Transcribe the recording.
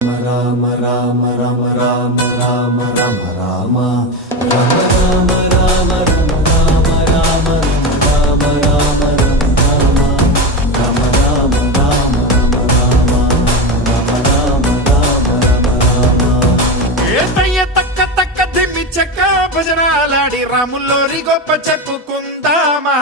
రామ రామ రామ రామ రామ రామ రామ రామ రామ రామ రామ రామ రామ రామ రామ రామ రామ రామ తక్క తక్క దిమ్మి చెక్క భజనాలాడి రాముల్లోరి గొప్ప చెప్పుకుందామా.